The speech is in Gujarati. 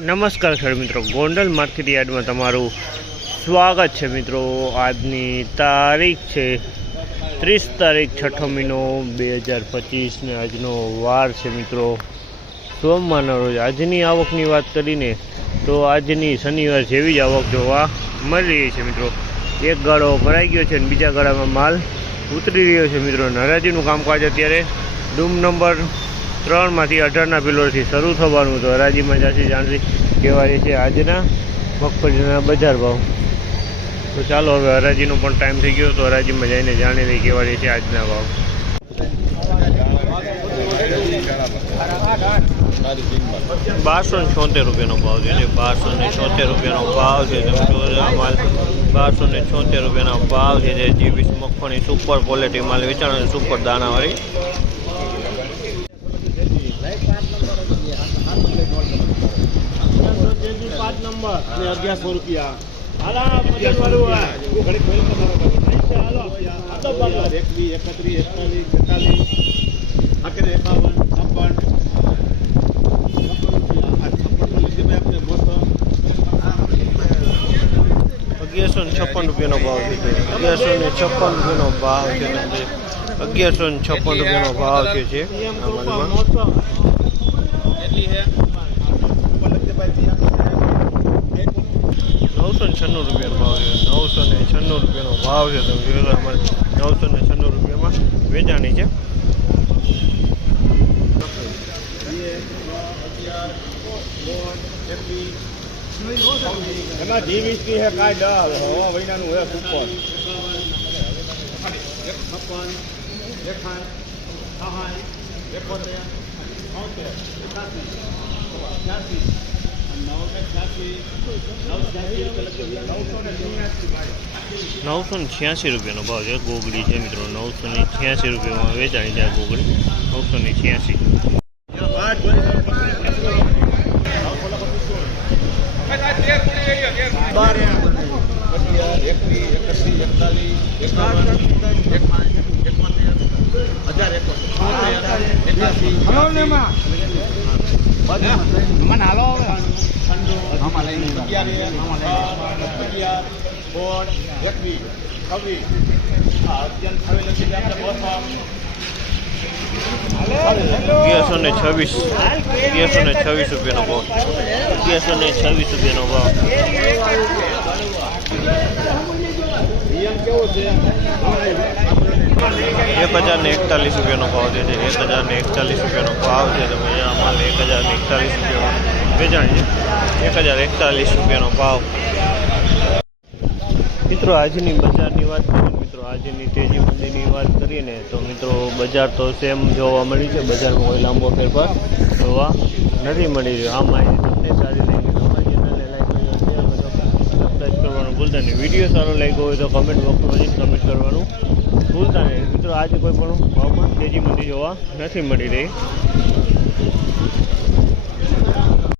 નમસ્કાર ખેડૂત મિત્રો, ગોંડલ માર્કેટ યાર્ડમાં તમારું સ્વાગત છે મિત્રો. આજની તારીખ છે ત્રીસ તારીખ છઠ્ઠો મહિનો બે હજાર પચીસને આજનો વાર છે મિત્રો. સોમવારના રોજ આજની આવકની વાત કરીને તો આજની શનિવાર જેવી જ આવક જોવા મળી રહી છે મિત્રો. એક ગાળો ભરાઈ ગયો છે અને બીજા ગાળામાં માલ ઉતરી રહ્યો છે મિત્રો. નરાજીનું કામકાજ અત્યારે. ડૂમ નંબર ત્રણમાંથી અઢારના પિલોરથી શરૂ થવાનું તો હરાજીમાં જાસી જાણતી કહેવાય છે. આજના મગફળીના બજાર ભાવ. તો ચાલો હવે હરાજીનો પણ ટાઈમ થઈ ગયો તો હરાજીમાં જઈને જાણી લઈ કહેવાય છે આજના ભાવ. બારસો ને છોતેર રૂપિયાનો ભાવ છે બારસો ને છોતેર રૂપિયાનો ભાવ છે. બારસો ને છોતેર રૂપિયાનો ભાવ છે. જે જીવીસ મગફળી સુપર ક્વોલિટી માલ વેચાણ સુપર દાણાવાળી. પાંચ નંબર અને અગિયારસો રૂપિયા એકવીસ એકત્રીસ એકતાલીસ બેતાલીસ આખરે એકાવન છપ્પન અગિયારસો ને છપ્પન રૂપિયાનો ભાવ છે. અગિયારસો ને છપ્પન રૂપિયાનો ભાવ છે. અગિયારસો ને છપ્પન રૂપિયાનો ભાવ છે. છે આ માલમાં નવસો ને છન્નું રૂપિયાનો ભાવ છે. નવસો ને છન્નું રૂપિયાનો ભાવ છે. તમે લો અમારે નવસો ને છન્નું રૂપિયામાં વેચાણી છે. એમાં જી વીસની હે કાંઈ દસ હવા મહિનાનું હે સુપર છપ્પન એકાવન સાઠ એકોતેર છોતેર એકાસી છ્યાસી નવસો ને છ્યાસી રૂપિયાનો ભાવ છે. ગોગડી છે મિત્રો. નવસો ને છ્યાસી રૂપિયામાં વેચાણી છે આ ગોગડી નવસો ને છ્યાસી. અગિયારસો ને છવ્વીસ. અગિયારસો ને છવ્વીસ રૂપિયાનો ભાવ. અગિયારસો ને છવ્વીસ રૂપિયાનો ભાવ. એક હજાર ને એકતાલીસ રૂપિયાનો ભાવ જે છે, એક હજાર ને એકતાલીસ રૂપિયાનો ભાવ છે. તમે અહીંયા માલ એક હજાર ને એકતાલીસ રૂપિયામાં વેચાણ છે. એક હજાર એકતાલીસ રૂપિયાનો ભાવ. મિત્રો, આજની બજારની વાત કરીએ, મિત્રો, આજની તેજી મંદીની વાત કરીએ ને, તો મિત્રો, બજાર તો સેમ જોવા મળી છે. બજારમાં કોઈ લાંબો ફેરફાર જોવા નથી મળી રહ્યો. આ માહિતી તમને સારી લાગી તો અમારી ચેનલને લાઈક કરો સબસ્ક્રાઈબ કરવાનું ભૂલતા નહીં. વીડિયો સારો લાગ્યો હોય તો કમેન્ટ બોક્સમાં જઈને કમેન્ટ કરવાનું સુલતાને મિત્રો આજે કોઈ પણ ભાવમાં તેજી મંદી જોવા નથી મળી રહી.